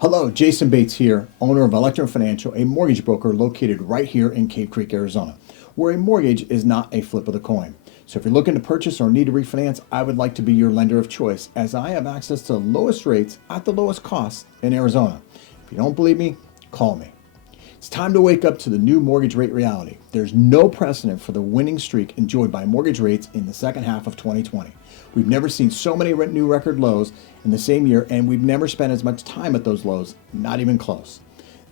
Hello, Jason Bates here, owner of Electrum Financial, a mortgage broker located right here in Cave Creek, Arizona, where a mortgage is not a flip of the coin. So if you're looking to purchase or need to refinance, I would like to be your lender of choice, as I have access to the lowest rates at the lowest costs in Arizona. If you don't believe me, call me. It's time to wake up to the new mortgage rate reality. There's no precedent for the winning streak enjoyed by mortgage rates in the second half of 2020. We've never seen so many new record lows in the same year, and we've never spent as much time at those lows, not even close.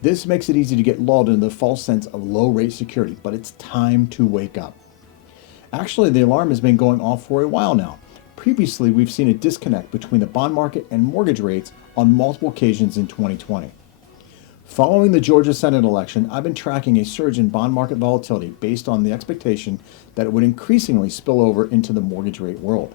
This makes it easy to get lulled into the false sense of low rate security, but it's time to wake up. Actually, the alarm has been going off for a while now. Previously, we've seen a disconnect between the bond market and mortgage rates on multiple occasions in 2020. Following the Georgia Senate election, I've been tracking a surge in bond market volatility based on the expectation that it would increasingly spill over into the mortgage rate world.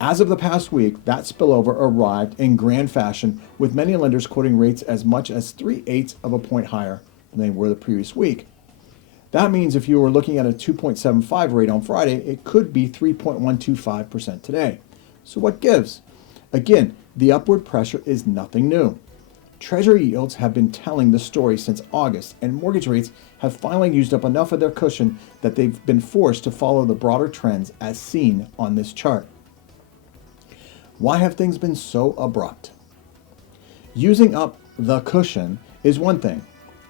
As of the past week, that spillover arrived in grand fashion, with many lenders quoting rates as much as 3/8 of a point higher than they were the previous week. That means if you were looking at a 2.75 rate on Friday, it could be 3.125% today. So what gives? Again, the upward pressure is nothing new. Treasury yields have been telling the story since August, and mortgage rates have finally used up enough of their cushion that they've been forced to follow the broader trends as seen on this chart. Why have things been so abrupt? Using up the cushion is one thing,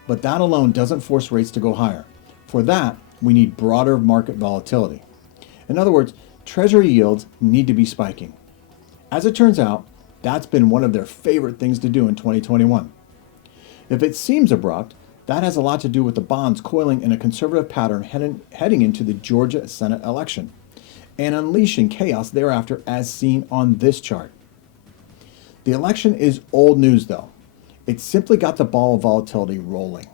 but that alone doesn't force rates to go higher. For that, we need broader market volatility. In other words, Treasury yields need to be spiking. As it turns out, that's been one of their favorite things to do in 2021. If it seems abrupt, that has a lot to do with the bonds coiling in a conservative pattern heading into the Georgia Senate election and unleashing chaos thereafter, as seen on this chart. The election is old news though. It simply got the ball of volatility rolling.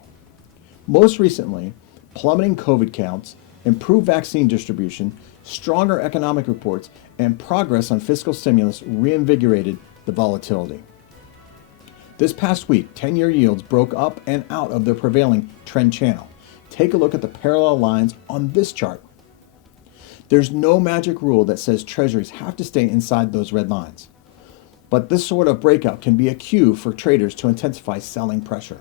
Most recently, plummeting COVID counts, improved vaccine distribution, stronger economic reports, and progress on fiscal stimulus reinvigorated the volatility. This past week, 10-year yields broke up and out of their prevailing trend channel. Take a look at the parallel lines on this chart. There's no magic rule that says treasuries have to stay inside those red lines, but this sort of breakout can be a cue for traders to intensify selling pressure.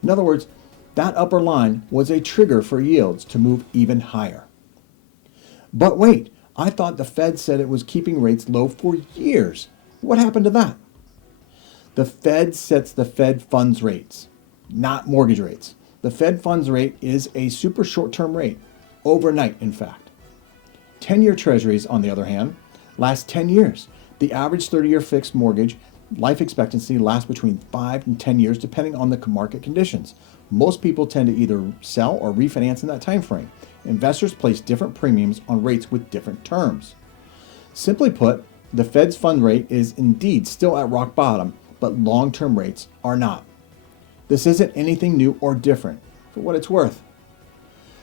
In other words, that upper line was a trigger for yields to move even higher. But wait, I thought the Fed said it was keeping rates low for years. What happened to that? The Fed sets the Fed funds rates, not mortgage rates. The Fed funds rate is a super short-term rate, overnight in fact. 10-year treasuries, on the other hand, last 10 years. The average 30-year fixed mortgage life expectancy lasts between 5 and 10 years depending on the market conditions. Most people tend to either sell or refinance in that time frame. Investors place different premiums on rates with different terms. Simply put, the Fed's fund rate is indeed still at rock bottom, but long-term rates are not. This isn't anything new or different, for what it's worth.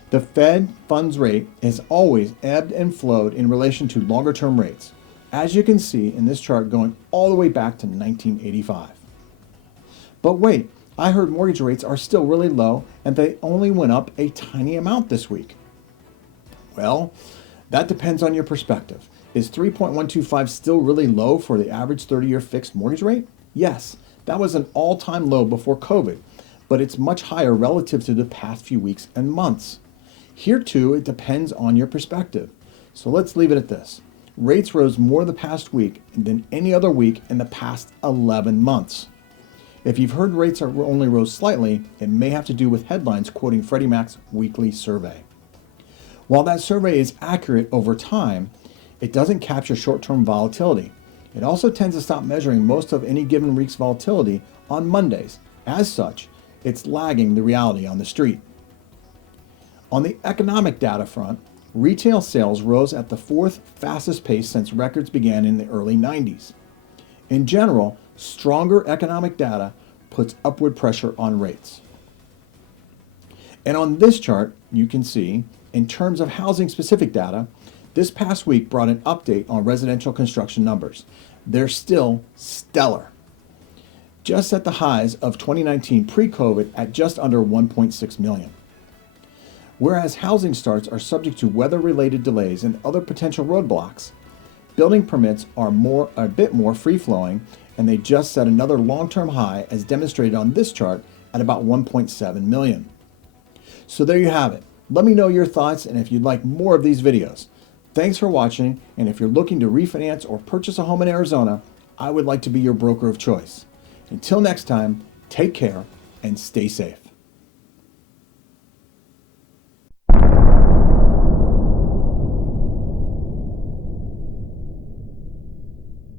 The Fed funds rate has always ebbed and flowed in relation to longer-term rates, as you can see in this chart going all the way back to 1985. But wait, I heard mortgage rates are still really low and they only went up a tiny amount this week. Well, that depends on your perspective. Is 3.125 still really low for the average 30-year fixed mortgage rate? Yes, that was an all-time low before COVID, but it's much higher relative to the past few weeks and months. Here too, it depends on your perspective. So let's leave it at this. Rates rose more the past week than any other week in the past 11 months. If you've heard rates only rose slightly, it may have to do with headlines quoting Freddie Mac's weekly survey. While that survey is accurate over time, it doesn't capture short-term volatility. It also tends to stop measuring most of any given week's volatility on Mondays. As such, it's lagging the reality on the street. On the economic data front, retail sales rose at the fourth fastest pace since records began in the early 90s. In general, stronger economic data puts upward pressure on rates. And on this chart, you can see, in terms of housing-specific data, this past week brought an update on residential construction numbers. They're still stellar. Just at the highs of 2019 pre-COVID at just under 1.6 million. Whereas housing starts are subject to weather-related delays and other potential roadblocks, building permits are a bit more free-flowing, and they just set another long-term high as demonstrated on this chart at about 1.7 million. So there you have it. Let me know your thoughts and if you'd like more of these videos. Thanks for watching, and if you're looking to refinance or purchase a home in Arizona, I would like to be your broker of choice. Until next time, take care and stay safe.